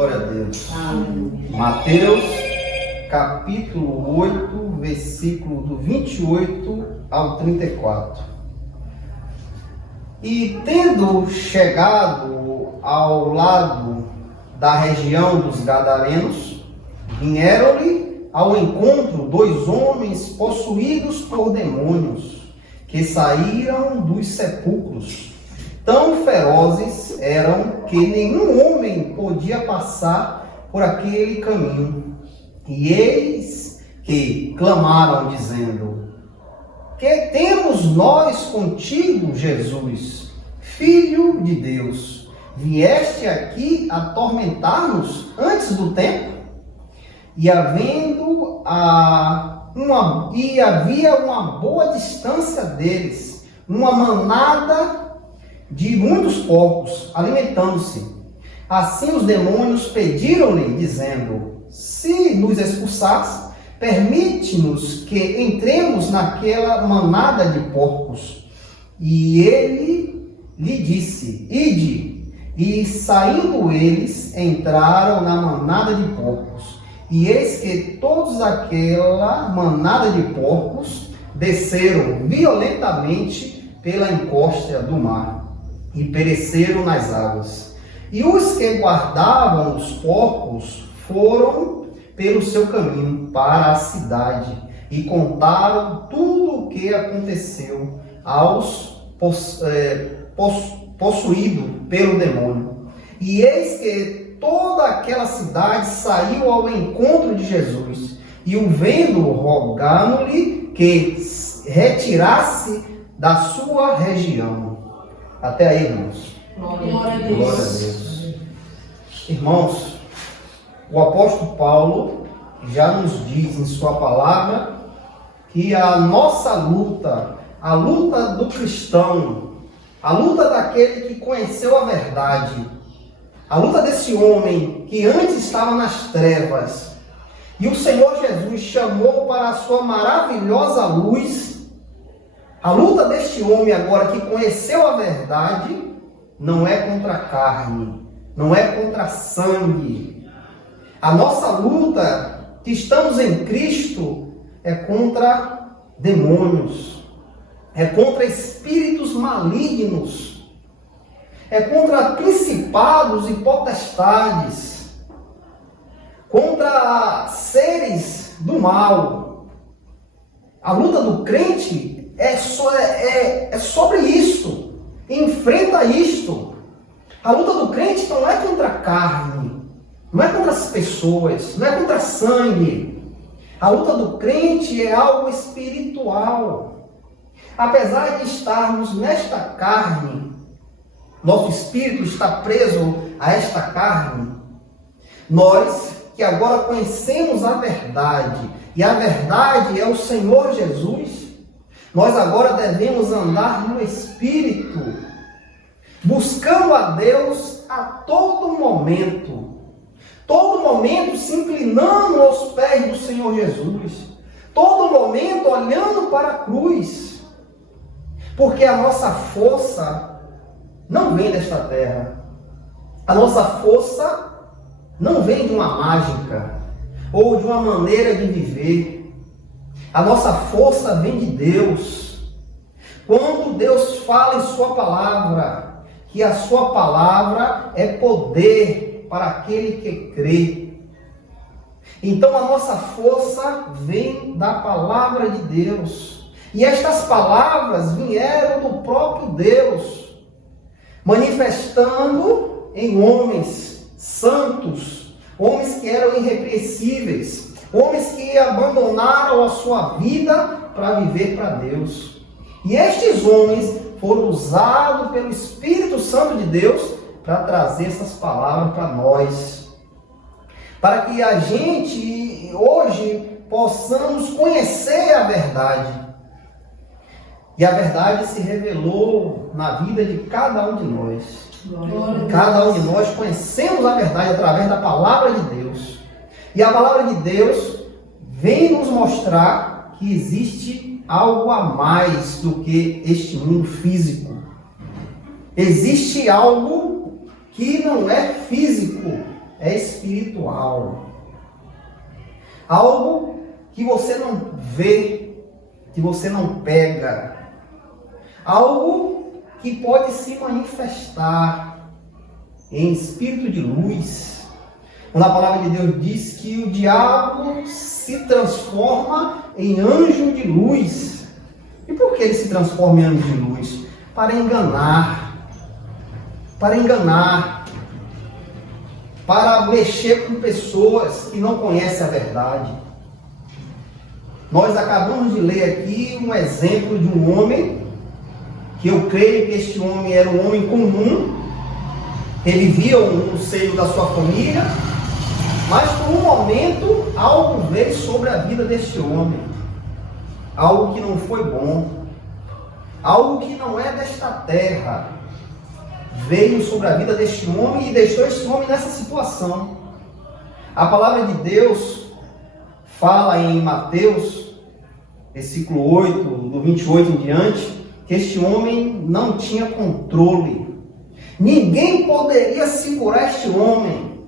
Glória a Deus. Amém. Mateus, capítulo 8, versículo do 28 ao 34. E tendo chegado ao lado da região dos Gadarenos, vieram-lhe ao encontro 2 homens possuídos por demônios, que saíram dos sepulcros. Tão ferozes eram que nenhum homem podia passar por aquele caminho. E eis que clamaram, dizendo: que temos nós contigo, Jesus, Filho de Deus? Vieste aqui atormentar-nos antes do tempo? E havia uma boa distância deles uma manada de muitos porcos alimentando-se. Assim os demônios pediram-lhe, dizendo: se nos expulsares, permite-nos que entremos naquela manada de porcos. E ele lhe disse: ide. E saindo eles, entraram na manada de porcos. E eis que todos aquela manada de porcos desceram violentamente pela encosta do mar e pereceram nas águas. E os que guardavam os porcos foram pelo seu caminho para a cidade e contaram tudo o que aconteceu aos possuídos pelo demônio. E eis que toda aquela cidade saiu ao encontro de Jesus, e o vendo, rogaram-lhe que retirasse da sua região. Até aí, irmãos. Glória a Deus. Glória a Deus. Irmãos, o apóstolo Paulo já nos diz em sua palavra que a nossa luta, a luta do cristão, a luta daquele que conheceu a verdade, a luta desse homem que antes estava nas trevas, e o Senhor Jesus chamou para a sua maravilhosa luz, a luta deste homem agora que conheceu a verdade, não é contra a carne, não é contra sangue. A nossa luta, que estamos em Cristo, é contra demônios, é contra espíritos malignos, é contra principados e potestades, contra seres do mal. A luta do crente é sobre isto, enfrenta isto. A luta do crente não é contra a carne, não é contra as pessoas, não é contra sangue. A luta do crente é algo espiritual. Apesar de estarmos nesta carne, nosso espírito está preso a esta carne, nós que agora conhecemos a verdade, e a verdade é o Senhor Jesus, nós agora devemos andar no Espírito, buscando a Deus a todo momento se inclinando aos pés do Senhor Jesus, todo momento olhando para a cruz, porque a nossa força não vem desta terra, a nossa força não vem de uma mágica ou de uma maneira de viver. A nossa força vem de Deus. Quando Deus fala em sua palavra, que a sua palavra é poder para aquele que crê. Então a nossa força vem da palavra de Deus. E estas palavras vieram do próprio Deus, manifestando em homens santos, homens que eram irrepreensíveis, homens que abandonaram a sua vida para viver para Deus. E estes homens foram usados pelo Espírito Santo de Deus para trazer essas palavras para nós, para que a gente hoje possamos conhecer a verdade. E a verdade se revelou na vida de cada um de nós. Cada um de nós conhecemos a verdade através da palavra de Deus. E a palavra de Deus vem nos mostrar que existe algo a mais do que este mundo físico. Existe algo que não é físico, é espiritual. Algo que você não vê, que você não pega. Algo que pode se manifestar em espírito de luz. Quando a palavra de Deus diz que o diabo se transforma em anjo de luz. E por que ele se transforma em anjo de luz? Para enganar. Para enganar. Para mexer com pessoas que não conhecem a verdade. Nós acabamos de ler aqui um exemplo de um homem, que eu creio que este homem era um homem comum. Ele via no seio da sua família, mas por um momento algo veio sobre a vida deste homem. Algo que não foi bom. Algo que não é desta terra. Veio sobre a vida deste homem e deixou este homem nessa situação. A palavra de Deus fala em Mateus, versículo 8, do 28 em diante, que este homem não tinha controle. Ninguém poderia segurar este homem.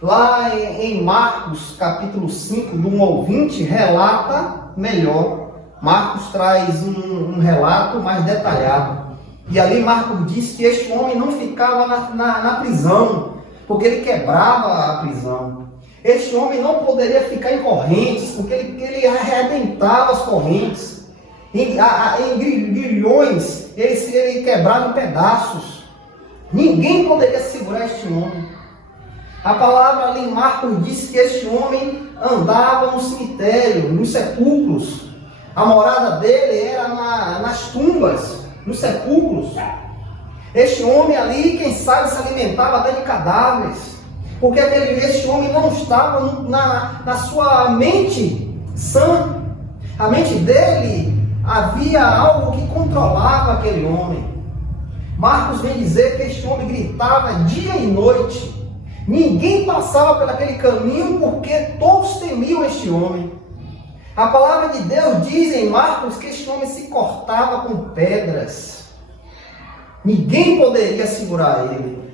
Lá em Marcos, capítulo 5, do 1 ao 20, relata melhor. Marcos traz um relato mais detalhado. E ali Marcos diz que este homem não ficava na prisão, porque ele quebrava a prisão. Este homem não poderia ficar em correntes, porque ele arrebentava as correntes. Em grilhões, ele quebrava em pedaços. Ninguém poderia segurar este homem. A palavra ali em Marcos diz que este homem andava no cemitério, nos sepulcros. A morada dele era nas tumbas, nos sepulcros. Este homem ali, quem sabe, se alimentava até de cadáveres. Porque este homem não estava na sua mente sã. A mente dele havia algo que controlava aquele homem. Marcos vem dizer que este homem gritava dia e noite. Ninguém passava por aquele caminho porque todos temiam este homem. A palavra de Deus diz em Marcos que este homem se cortava com pedras. Ninguém poderia segurar ele.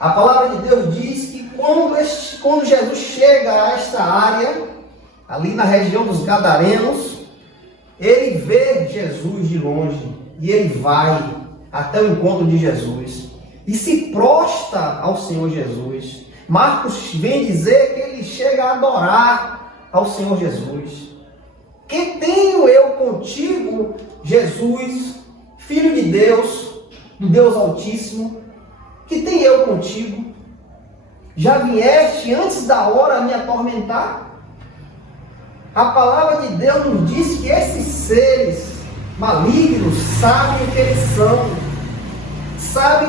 A palavra de Deus diz que quando Jesus chega a esta área, ali na região dos Gadarenos, ele vê Jesus de longe e ele vai até o encontro de Jesus e se prostra ao Senhor Jesus. Marcos vem dizer que ele chega a adorar ao Senhor Jesus. Que tenho eu contigo, Jesus, Filho de Deus, do Deus Altíssimo? Que tenho eu contigo? Já vieste antes da hora me atormentar? A palavra de Deus nos diz que esses seres malignos sabem o que eles são, sabem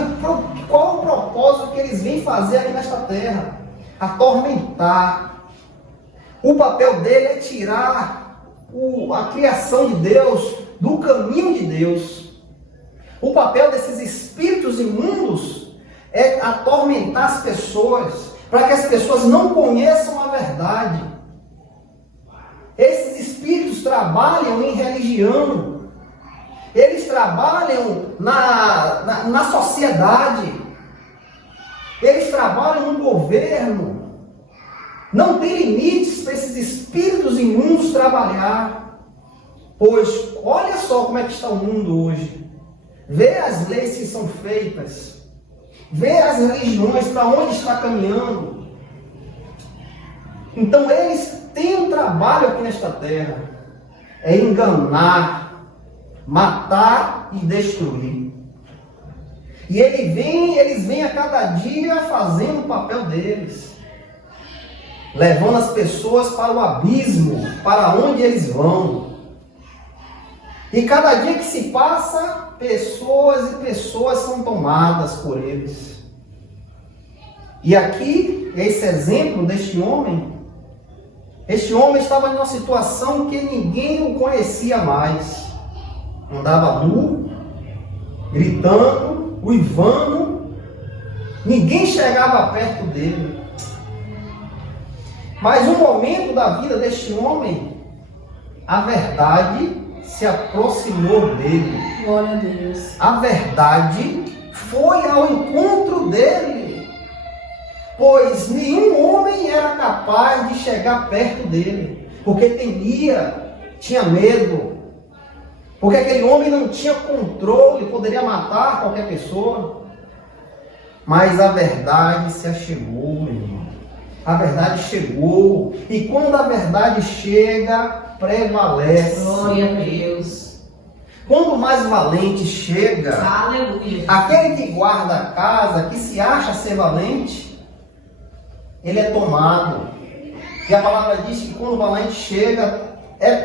qual o propósito que eles vêm fazer aqui nesta terra: atormentar. O papel dele é tirar a criação de Deus do caminho de Deus. O papel desses espíritos imundos é atormentar as pessoas, para que as pessoas não conheçam a verdade. Esses espíritos trabalham em religião, eles trabalham na sociedade, eles trabalham no governo. Não tem limites para esses espíritos imundos trabalhar. Pois olha só como é que está o mundo hoje. Vê as leis que são feitas. Vê as religiões para onde está caminhando. Então eles têm um trabalho aqui nesta terra. É enganar, matar e destruir. E eles vêm a cada dia fazendo o papel deles. Levando as pessoas para o abismo, para onde eles vão. E cada dia que se passa, pessoas e pessoas são tomadas por eles. E aqui, esse exemplo deste homem, este homem estava em uma situação que ninguém o conhecia mais. Andava nu, gritando, uivando, ninguém chegava perto dele. Mas um momento da vida deste homem, a verdade se aproximou dele. Glória a Deus. A verdade foi ao encontro dele. pois nenhum homem era capaz de chegar perto dele, porque temia, tinha medo, porque aquele homem não tinha controle, poderia matar qualquer pessoa. Mas a verdade se achegou, meu irmão. A verdade chegou, e quando a verdade chega, prevalece. Glória a Deus. Quando o mais valente chega, Aleluia. aquele que guarda a casa, que se acha ser valente, ele é tomado. E a palavra diz que quando o valente chega,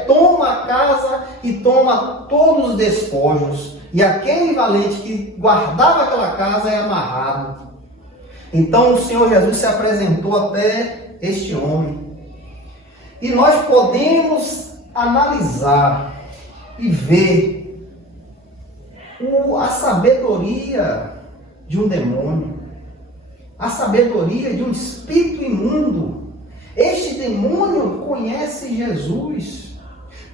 toma a casa e toma todos os despojos. E aquele valente que guardava aquela casa é amarrado. Então o Senhor Jesus se apresentou até este homem. E nós podemos analisar e ver a sabedoria de um demônio, a sabedoria de um espírito imundo. Este demônio conhece Jesus,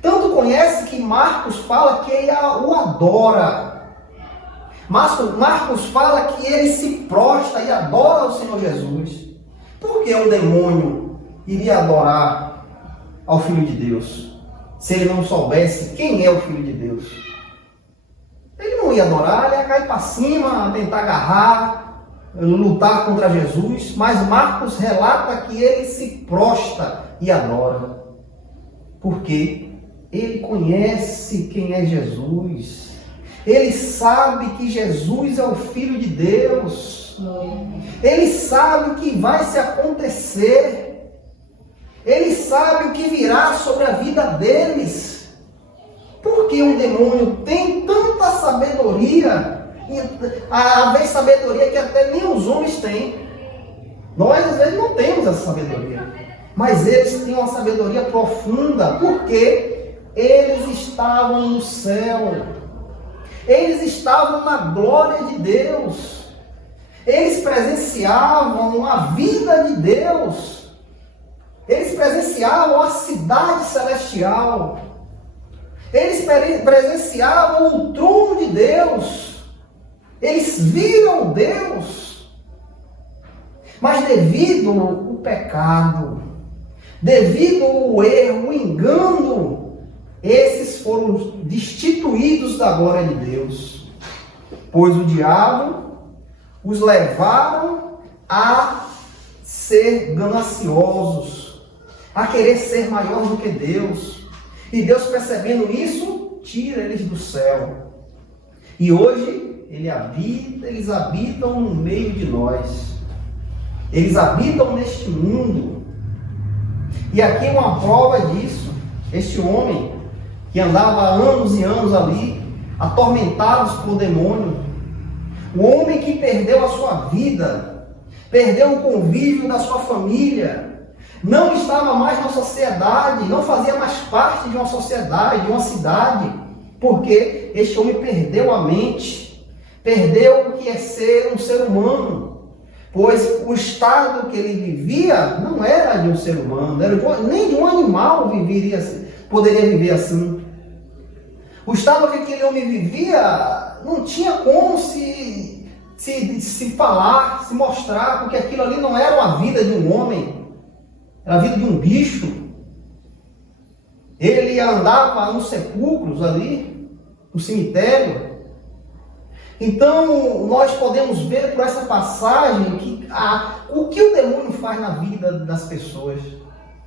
tanto conhece que Marcos fala que ele o adora. Marcos fala que ele se prostra e adora o Senhor Jesus. Por que um demônio iria adorar ao Filho de Deus, se ele não soubesse quem é o Filho de Deus? Ele não ia adorar, ele ia cair para cima, tentar agarrar, lutar contra Jesus. Mas Marcos relata que ele se prostra e adora, porque ele conhece quem é Jesus. Ele sabe que Jesus é o Filho de Deus. Ele sabe o que vai se acontecer. Ele sabe o que virá sobre a vida deles. Porque um demônio tem tanta sabedoria, a vez sabedoria que até nem os homens têm. Nós às vezes não temos essa sabedoria, mas eles têm uma sabedoria profunda, porque eles estavam no céu. Eles estavam na glória de Deus. Eles presenciavam a vida de Deus. Eles presenciavam a cidade celestial. Eles presenciavam o trono de Deus. Eles viram Deus. Mas devido ao pecado, devido ao erro, o engano, esses foram destituídos da glória de Deus, pois o diabo os levaram a ser gananciosos, a querer ser maior do que Deus. E Deus, percebendo isso, tira eles do céu. E hoje eles habitam no meio de nós. Eles habitam neste mundo. E aqui é uma prova disso. Este homem que andava anos e anos ali, atormentados por demônio. O homem que perdeu a sua vida, perdeu o convívio da sua família, não estava mais na sociedade, não fazia mais parte de uma sociedade, de uma cidade, porque este homem perdeu a mente, perdeu o que é ser um ser humano, pois o estado que ele vivia não era de um ser humano, nem de um animal poderia viver assim. O estado que aquele homem vivia não tinha como se falar, se mostrar, porque aquilo ali não era uma vida de um homem, era a vida de um bicho. Ele andava nos sepulcros ali, no cemitério. Então, nós podemos ver por essa passagem o que o demônio faz na vida das pessoas.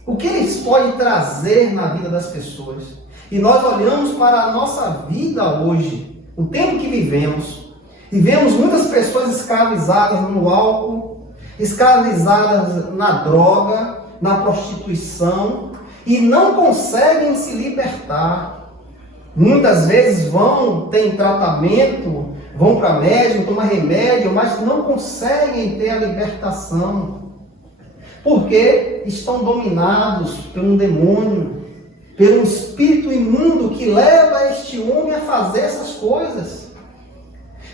O que eles podem trazer na vida das pessoas. E nós olhamos para a nossa vida hoje, o tempo que vivemos, e vemos muitas pessoas escravizadas no álcool, escravizadas na droga, na prostituição, e não conseguem se libertar. Muitas vezes têm tratamento, vão para médico, tomam remédio, mas não conseguem ter a libertação. Porque estão dominados por um demônio, por um espírito imundo que leva este homem a fazer essas coisas.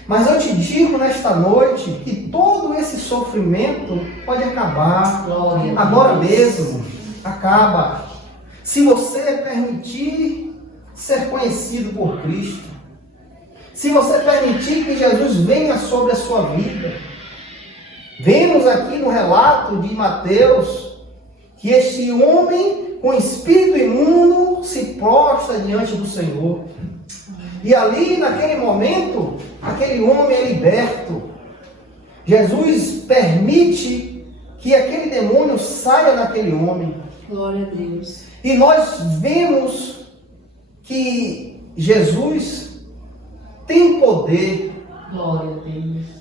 Mas eu te digo nesta noite que todo esse sofrimento pode acabar. Agora mesmo, acaba. Se você permitir ser conhecido por Cristo, se você permitir que Jesus venha sobre a sua vida, Vemos aqui no relato de Mateus que este homem com espírito imundo se prostra diante do Senhor. E ali, naquele momento, aquele homem é liberto. Jesus permite que aquele demônio saia daquele homem. Glória a Deus. E nós vemos que Jesus tem poder. Glória a Deus.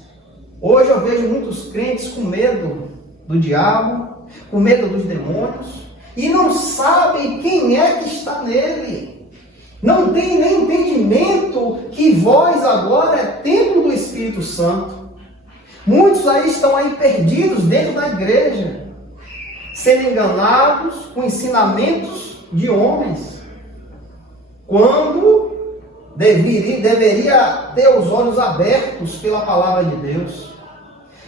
Hoje eu vejo muitos crentes com medo do diabo, com medo dos demônios, e não sabem quem é que está nele. Não tem nem entendimento que vós agora é templo do Espírito Santo. Muitos aí estão aí perdidos dentro da igreja, sendo enganados com ensinamentos de homens, quando deveria ter os olhos abertos pela palavra de Deus.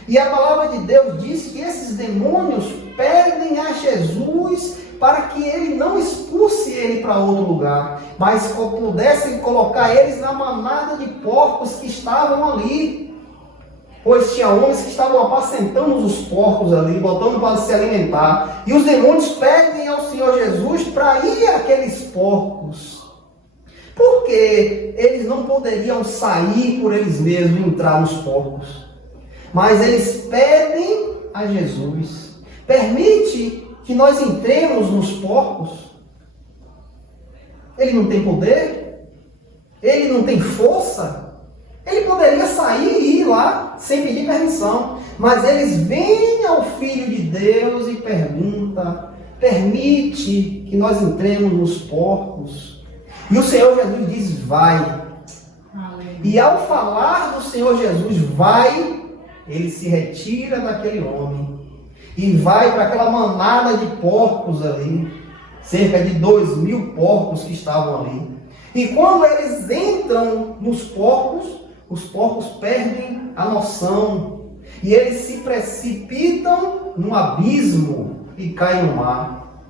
E a palavra de Deus diz que esses demônios pedem a Jesus para que ele não expulse ele para outro lugar, mas pudessem colocar eles na manada de porcos que estavam ali. Pois tinha homens que estavam apacentando os porcos ali, botando para se alimentar. E os demônios pedem ao Senhor Jesus para ir àqueles porcos. Porque eles não poderiam sair por eles mesmos e entrar nos porcos. Mas eles pedem a Jesus: permite que nós entremos nos porcos. Ele não tem poder? Ele não tem força? Ele poderia sair e ir lá sem pedir permissão. Mas eles vêm ao Filho de Deus e perguntam: permite que nós entremos nos porcos? E o Senhor Jesus diz: vai. E ao falar do Senhor Jesus, vai, ele se retira daquele homem e vai para aquela manada de porcos ali, cerca de 2.000 porcos que estavam ali. E quando eles entram nos porcos, os porcos perdem a noção e eles se precipitam num abismo e caem no mar.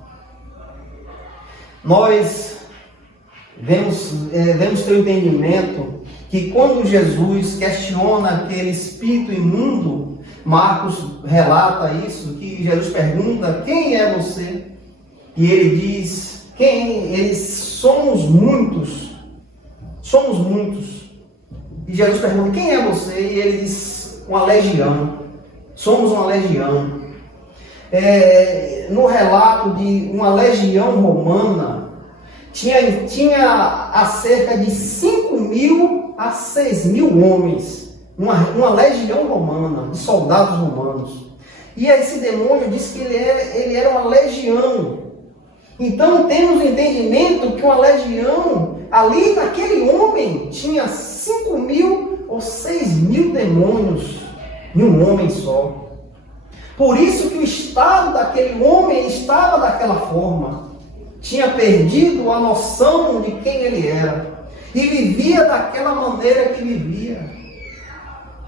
Nós devemos ter o entendimento que quando Jesus questiona aquele espírito imundo, Marcos relata isso, que Jesus pergunta: quem é você? E ele diz: somos muitos. Somos muitos. E Jesus pergunta: quem é você? E ele diz: uma legião. Somos uma legião. No relato de uma legião romana, tinha a cerca de 5.000 a 6.000 homens, uma legião romana, de soldados romanos. E esse demônio disse que ele era uma legião. Então temos o entendimento que uma legião, ali naquele homem, tinha 5.000 ou 6.000 demônios em um homem só. Por isso que o estado daquele homem estava daquela forma. Tinha perdido a noção de quem ele era e vivia daquela maneira que vivia,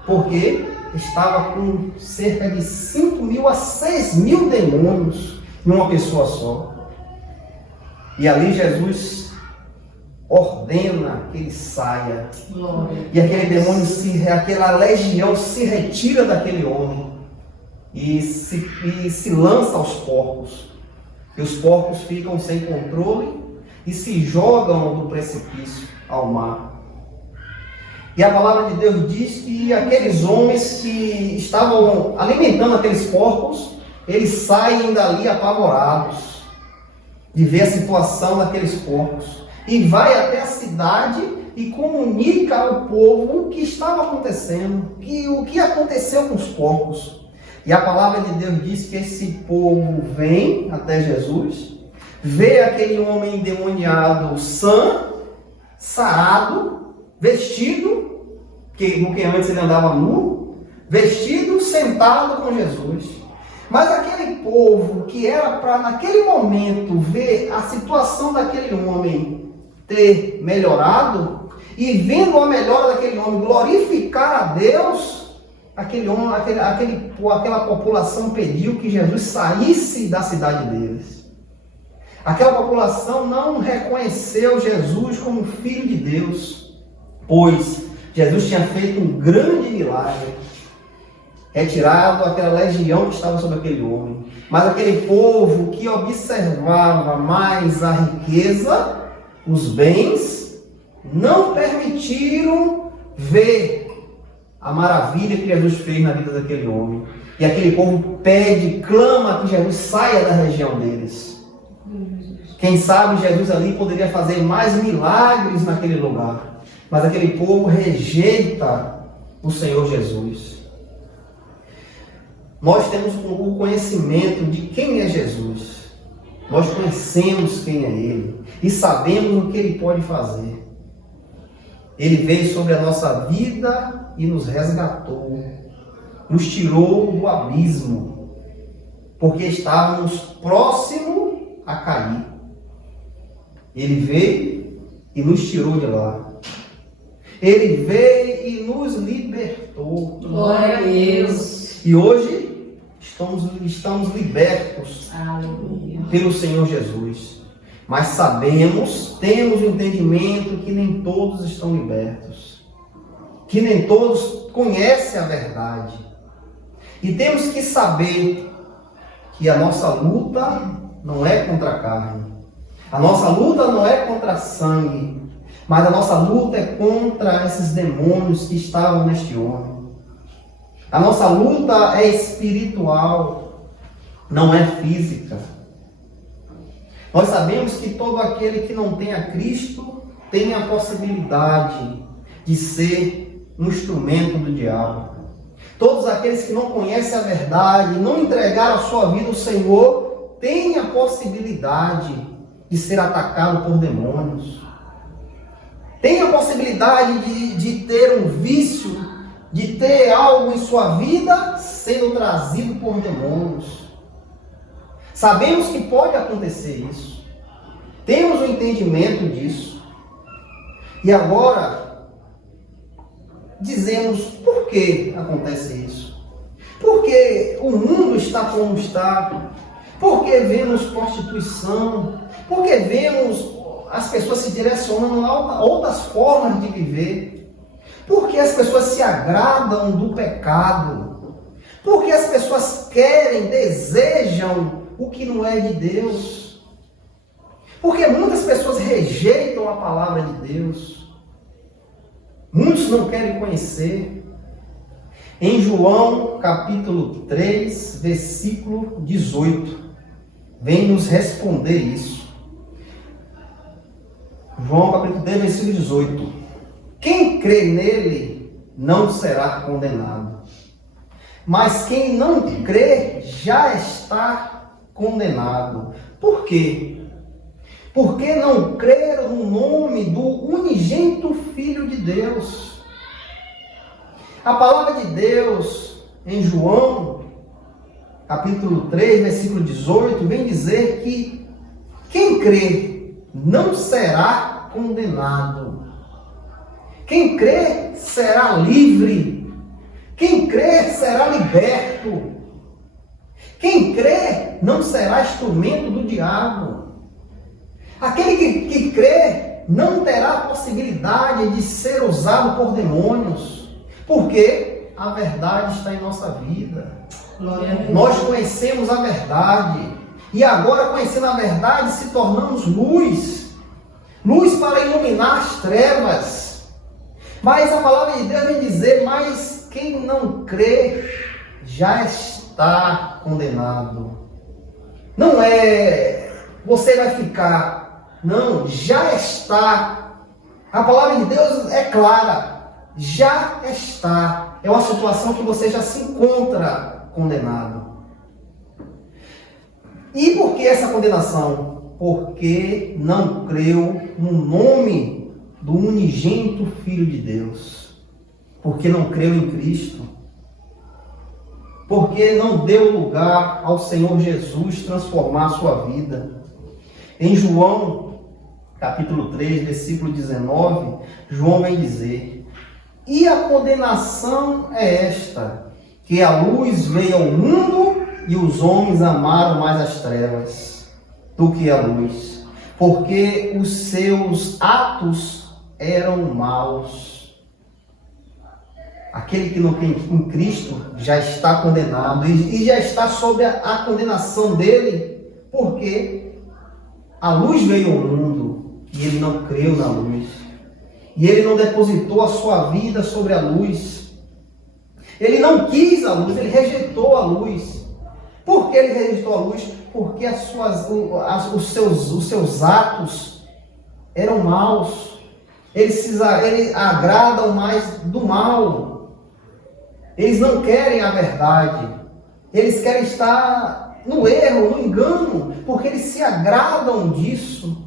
porque estava com cerca de 5.000 a 6.000 demônios em uma pessoa só. E ali Jesus ordena que ele saia. Glória. E aquele demônio, aquela legião se retira daquele homem e se lança aos porcos. E os porcos ficam sem controle e se jogam do precipício ao mar. E a palavra de Deus diz que aqueles homens que estavam alimentando aqueles porcos, eles saem dali apavorados de ver a situação daqueles porcos. E vai até a cidade e comunica ao povo o que estava acontecendo, o que aconteceu com os porcos. E a palavra de Deus diz que esse povo vem até Jesus, vê aquele homem endemoniado sã, sarado, vestido, porque antes ele andava nu, vestido, sentado com Jesus. Mas aquele povo que era para naquele momento ver a situação daquele homem ter melhorado, e vendo a melhora daquele homem glorificar a Deus, aquela população pediu que Jesus saísse da cidade deles. Aquela população não reconheceu Jesus como Filho de Deus, pois Jesus tinha feito um grande milagre. retirado aquela legião que estava sobre aquele homem. Mas aquele povo que observava mais a riqueza, os bens, não permitiram ver a maravilha que Jesus fez na vida daquele homem. E aquele povo pede, clama que Jesus saia da região deles. Quem sabe Jesus ali poderia fazer mais milagres naquele lugar. Mas aquele povo rejeita o Senhor Jesus. Nós temos o conhecimento de quem é Jesus. Nós conhecemos quem é Ele. E sabemos o que Ele pode fazer. Ele veio sobre a nossa vida e nos resgatou. Nos tirou do abismo. Porque estávamos próximos a cair. Ele veio e nos tirou de lá. Ele veio e nos libertou. Glória a Deus. E hoje estamos libertos Aleluia. pelo Senhor Jesus. Mas sabemos, temos o entendimento que nem todos estão libertos. Que nem todos conhecem a verdade. E temos que saber que a nossa luta não é contra a carne. A nossa luta não é contra sangue. Mas a nossa luta é contra esses demônios que estavam neste homem. A nossa luta é espiritual, não é física. Nós sabemos que todo aquele que não tem a Cristo tem a possibilidade de ser um instrumento do diabo. Todos aqueles que não conhecem a verdade, não entregaram a sua vida ao Senhor, têm a possibilidade de ser atacado por demônios. Tem a possibilidade de ter um vício, de ter algo em sua vida sendo trazido por demônios. Sabemos que pode acontecer isso. Temos o entendimento disso. E agora, dizemos por que acontece isso. Porque o mundo está como está. Porque vemos prostituição. Porque vemos as pessoas se direcionando a outras formas de viver. Porque as pessoas se agradam do pecado. Porque as pessoas querem, desejam o que não é de Deus. Porque muitas pessoas rejeitam a palavra de Deus. Muitos não querem conhecer. Em João capítulo 3, versículo 18, vem nos responder isso. João capítulo 3, versículo 18. Quem crê nele não será condenado. Mas quem não crê já está condenado. Por quê? Porque não creram no nome do unigênito Filho de Deus. A palavra de Deus em João capítulo 3, versículo 18, vem dizer que quem crê não será condenado. Quem crê será livre. Quem crê será liberto. Quem crê não será instrumento do diabo. Aquele que crê não terá a possibilidade de ser usado por demônios. Porque a verdade está em nossa vida. Nós conhecemos a verdade. E agora, conhecendo a verdade, se tornamos luz. Luz para iluminar as trevas. Mas a palavra de Deus vem dizer, mas quem não crê já está condenado. Não é você vai ficar. Não, já está. A palavra de Deus é clara. Já está. É uma situação que você já se encontra condenado. E por que essa condenação? Porque não creu no nome do unigênito Filho de Deus. Porque não creu em Cristo. Porque não deu lugar ao Senhor Jesus transformar a sua vida. Em João, capítulo 3, versículo 19, João vem dizer: e a condenação é esta, que a luz veio ao mundo e os homens amaram mais as trevas do que a luz, porque os seus atos eram maus. Aquele que não tem em Cristo já está condenado e já está sob a condenação dele, porque a luz veio ao mundo e ele não creu na luz. E ele não depositou a sua vida sobre a luz. Ele não quis a luz, ele rejeitou a luz. Por que ele rejeitou a luz? Porque os seus atos eram maus. Eles agradam mais do mal. Eles não querem a verdade. Eles querem estar no erro, no engano, porque eles se agradam disso.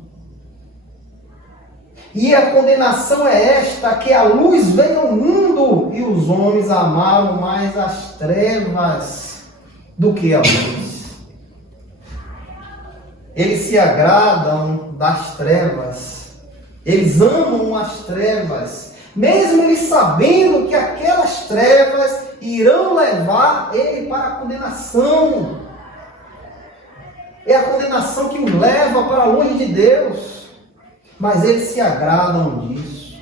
E a condenação é esta, que a luz veio ao mundo e os homens amaram mais as trevas do que a luz. Eles se agradam das trevas. Eles amam as trevas, mesmo eles sabendo que aquelas trevas irão levar ele para a condenação. É a condenação que o leva para longe de Deus. Mas eles se agradam disso.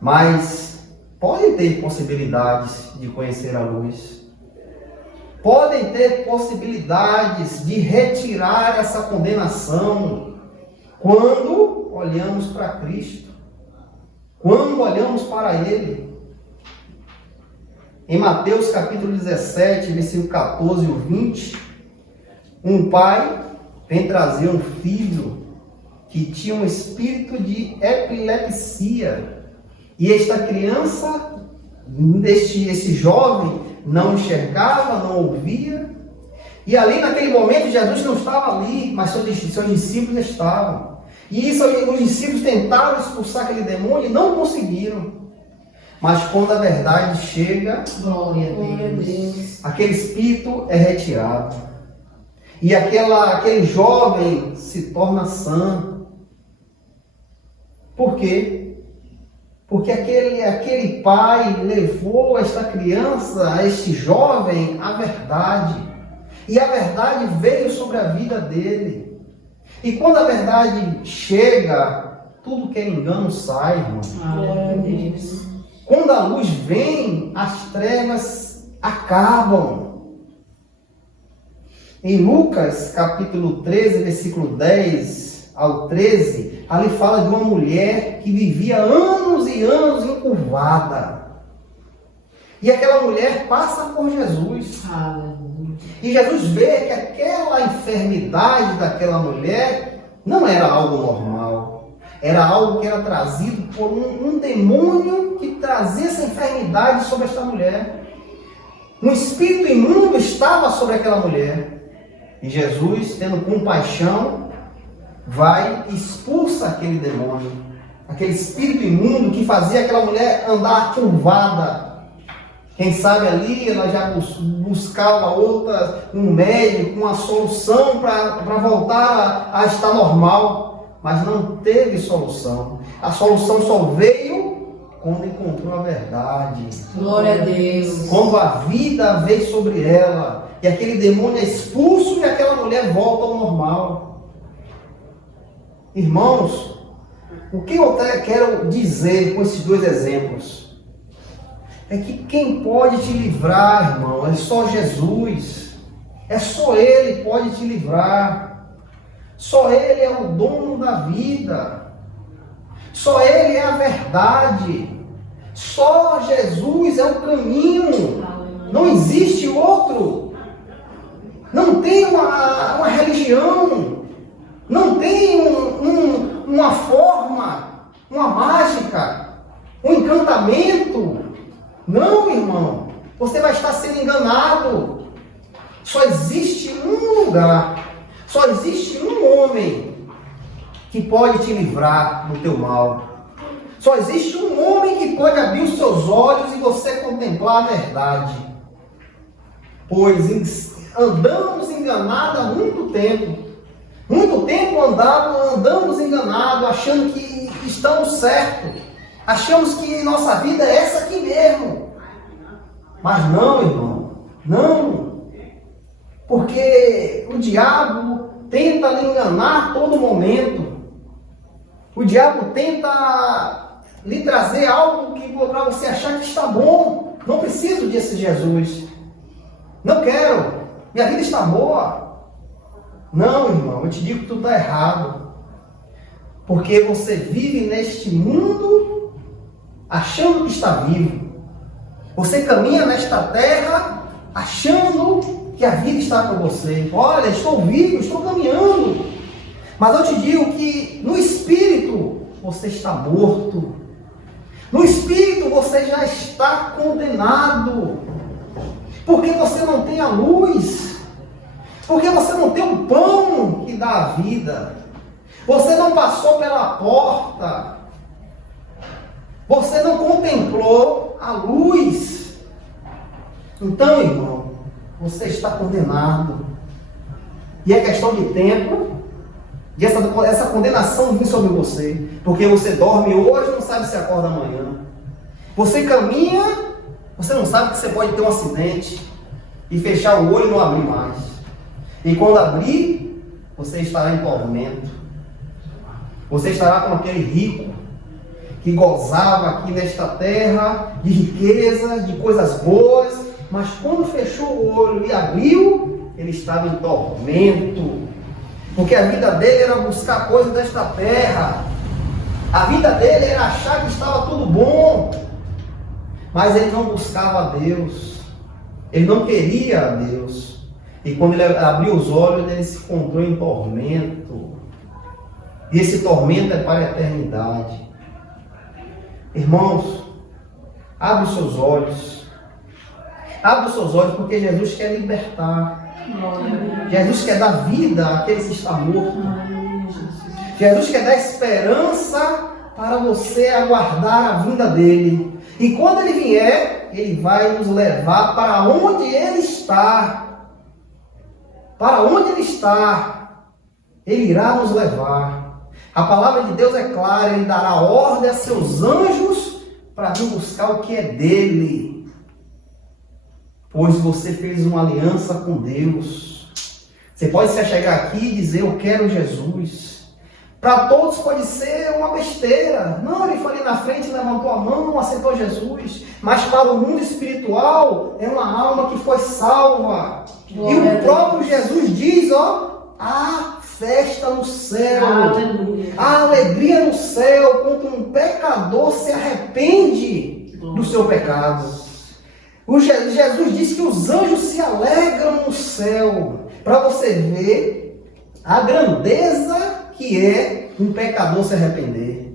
Mas podem ter possibilidades de conhecer a luz. Podem ter possibilidades de retirar essa condenação quando olhamos para Cristo. Quando olhamos para Ele. Em Mateus capítulo 17, versículo 14 e 20, um pai vem trazer um filho que tinha um espírito de epilepsia. E esta criança, esse jovem, não enxergava, não ouvia. E ali naquele momento Jesus não estava ali, mas seus discípulos estavam. E os discípulos tentaram expulsar aquele demônio e não conseguiram. Mas quando a verdade chega, Glória a Deus. aquele espírito é retirado. E aquele jovem se torna sã. Por quê? Porque aquele pai levou esta criança, este jovem, à verdade. E a verdade veio sobre a vida dele. E quando a verdade chega, tudo que é engano sai, irmão. Glória a Deus. Quando a luz vem, as trevas acabam. Em Lucas, capítulo 13, versículo 10 ao 13, ali fala de uma mulher que vivia anos e anos encurvada. E aquela mulher passa por Jesus. Aleluia. E Jesus vê que aquela enfermidade daquela mulher não era algo normal. Era algo que era trazido por um demônio que trazia essa enfermidade sobre esta mulher. Um espírito imundo estava sobre aquela mulher. E Jesus, tendo compaixão, vai e expulsa aquele demônio. Aquele espírito imundo que fazia aquela mulher andar curvada. Quem sabe ali ela já buscava um médico, uma solução para voltar a estar normal. Mas não teve solução. A solução só veio quando encontrou a verdade. Glória a Deus. Quando a vida veio sobre ela. E aquele demônio é expulso e aquela mulher volta ao normal. Irmãos, o que eu quero dizer com esses dois exemplos? É que quem pode te livrar, irmão, é só Jesus. É só Ele que pode te livrar. Só Ele é o dono da vida. Só Ele é a verdade. Só Jesus é o caminho. Não existe outro. Não tem uma religião. Não tem uma forma, uma mágica, um encantamento. Não, irmão. Você vai estar sendo enganado. Só existe um lugar. Só existe um homem que pode te livrar do teu mal. Só existe um homem que pode abrir os seus olhos e você contemplar a verdade. Pois andamos enganados há muito tempo. Muito tempo andamos enganados, achando que estamos certos. Achamos que nossa vida é essa aqui mesmo. Mas não, irmão. Não. Porque o diabo tenta lhe enganar a todo momento. O diabo tenta lhe trazer algo que para você achar que está bom. Não preciso desse Jesus. Não quero. Minha vida está boa. Não, irmão, eu te digo que tu está errado. Porque você vive neste mundo achando que está vivo. Você caminha nesta terra achando que a vida está com você. Olha, estou vivo, estou caminhando. Mas eu te digo que no espírito você está morto. No espírito você já está condenado. Porque você não tem a luz. Porque você não tem o pão que dá a vida. Você não passou pela porta. Você não contemplou a luz. Então, irmão, você está condenado. E é questão de tempo de essa condenação vir sobre você. Porque você dorme hoje e não sabe se acorda amanhã. Você caminha, você não sabe que você pode ter um acidente e fechar o olho e não abrir mais. E quando abrir, você estará em tormento. Você estará com aquele rico que gozava aqui nesta terra de riqueza, de coisas boas, mas quando fechou o olho e abriu, ele estava em tormento. Porque a vida dele era buscar coisas desta terra. A vida dele era achar que estava tudo bom. Mas ele não buscava a Deus. Ele não queria a Deus. E quando ele abriu os olhos, ele se encontrou em tormento. E esse tormento é para a eternidade. Irmãos, abre os seus olhos. Abre os seus olhos, porque Jesus quer libertar. Jesus quer dar vida àquele que está morto. Jesus quer dar esperança para você aguardar a vinda dele. E quando ele vier, ele vai nos levar para onde ele está. Para onde ele está, ele irá nos levar. A palavra de Deus é clara, ele dará ordem a seus anjos para vir buscar o que é dele. Pois você fez uma aliança com Deus. Você pode se chegar aqui e dizer, eu quero Jesus. Para todos pode ser uma besteira. Não, ele foi ali na frente, levantou a mão, aceitou Jesus. Mas para o mundo espiritual, é uma alma que foi salva. Glória e o próprio Jesus diz, há festa no céu. Aleluia. Há alegria no céu, quando um pecador se arrepende do seu pecado. Jesus diz que os anjos se alegram no céu. Para você ver a grandeza que é um pecador se arrepender.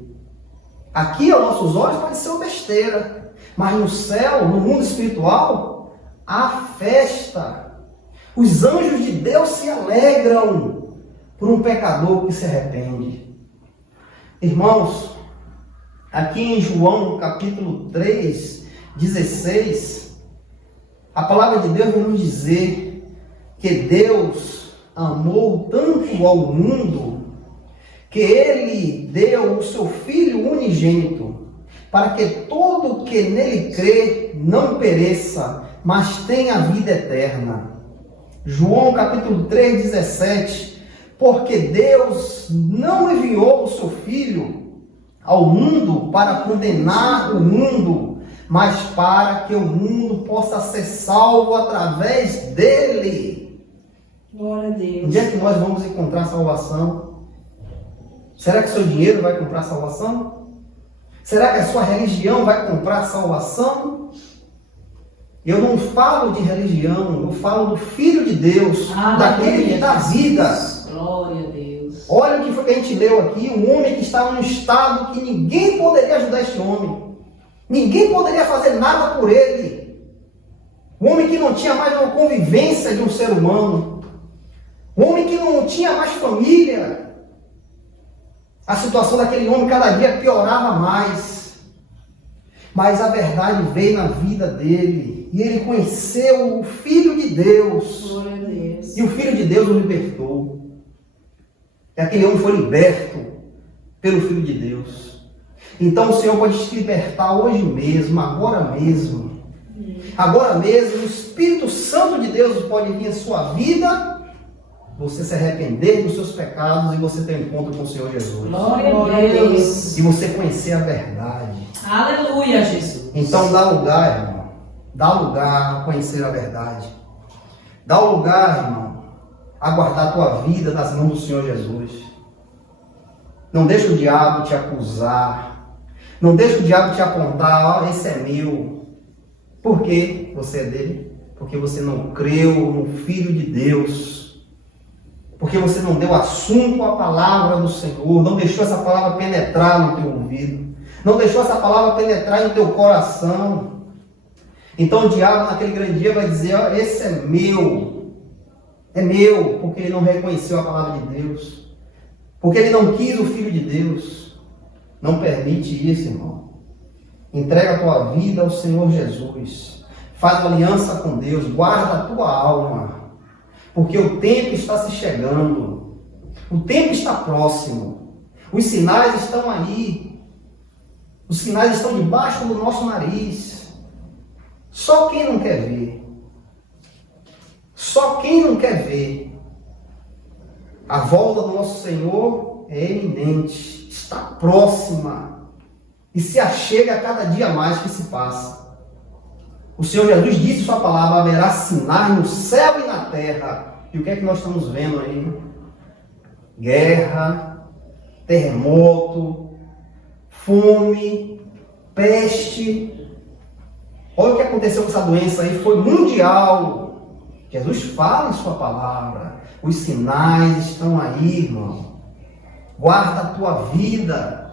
Aqui aos nossos olhos pode ser uma besteira, mas no céu, no mundo espiritual, há festa. Os anjos de Deus se alegram por um pecador que se arrepende. Irmãos, aqui em João capítulo 3, 16, a palavra de Deus vai nos dizer que Deus amou tanto ao mundo que ele deu o seu Filho unigênito, para que todo que nele crê não pereça, mas tenha vida eterna. João capítulo 3, 17, porque Deus não enviou o seu Filho ao mundo para condenar o mundo, mas para que o mundo possa ser salvo através dele. Glória a Deus. Onde é que nós vamos encontrar salvação? Será que seu dinheiro vai comprar salvação? Será que a sua religião vai comprar salvação? Eu não falo de religião, eu falo do Filho de Deus, daquele que dá vida. Glória a Deus. Olha o que foi que a gente leu aqui, um homem que estava num estado que ninguém poderia ajudar esse homem. Ninguém poderia fazer nada por ele. Um homem que não tinha mais uma convivência de um ser humano. Um homem que não tinha mais família. A situação daquele homem cada dia piorava mais. Mas a verdade veio na vida dele. E ele conheceu o Filho de Deus. Glória a Deus. E o Filho de Deus o libertou. E aquele homem foi liberto pelo Filho de Deus. Então o Senhor pode te libertar hoje mesmo, agora mesmo. Agora mesmo, o Espírito Santo de Deus pode vir em sua vida você se arrepender dos seus pecados e você ter um encontro com o Senhor Jesus. Glória a Deus. E você conhecer a verdade. Aleluia, Jesus. Então dá lugar, irmão. Dá lugar a conhecer a verdade. Dá lugar, irmão, a guardar a tua vida nas mãos do Senhor Jesus. Não deixa o diabo te acusar. Não deixa o diabo te apontar, ó, esse é meu. Por quê? Você é dele? Porque você não creu no Filho de Deus. Porque você não deu assunto à palavra do Senhor. Não deixou essa palavra penetrar no teu ouvido. Não deixou essa palavra penetrar no teu coração. Então o diabo naquele grande dia vai dizer, ó, esse é meu. É meu, porque ele não reconheceu a palavra de Deus. Porque ele não quis o Filho de Deus. Não permite isso, irmão. Entrega a tua vida ao Senhor Jesus. Faz uma aliança com Deus. Guarda a tua alma. Porque o tempo está se chegando. O tempo está próximo. Os sinais estão aí. Os sinais estão debaixo do nosso nariz. Só quem não quer ver. Só quem não quer ver. A volta do nosso Senhor é iminente. Está próxima. E se achega a cada dia mais que se passa. O Senhor Jesus disse sua palavra, haverá sinais no céu e na terra. E o que é que nós estamos vendo aí? Guerra, terremoto, fome, peste. Olha o que aconteceu com essa doença aí, foi mundial. Jesus fala em sua palavra. Os sinais estão aí, irmão. Guarda a tua vida.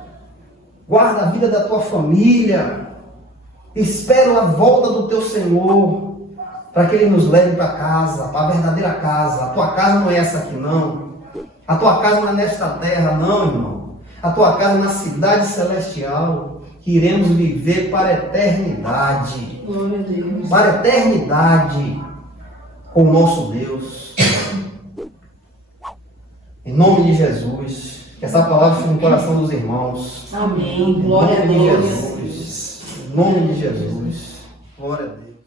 Guarda a vida da tua família. Espera a volta do teu Senhor, para que Ele nos leve para casa, para a verdadeira casa. A tua casa não é essa aqui, não. A tua casa não é nesta terra, não, irmão. A tua casa é na cidade celestial, que iremos viver para a eternidade. Glória a Deus. Para a eternidade, com o nosso Deus. Em nome de Jesus, que essa palavra fique no coração dos irmãos. Amém. Glória a Em nome de Deus. Jesus. Em nome de Jesus. Glória a Deus.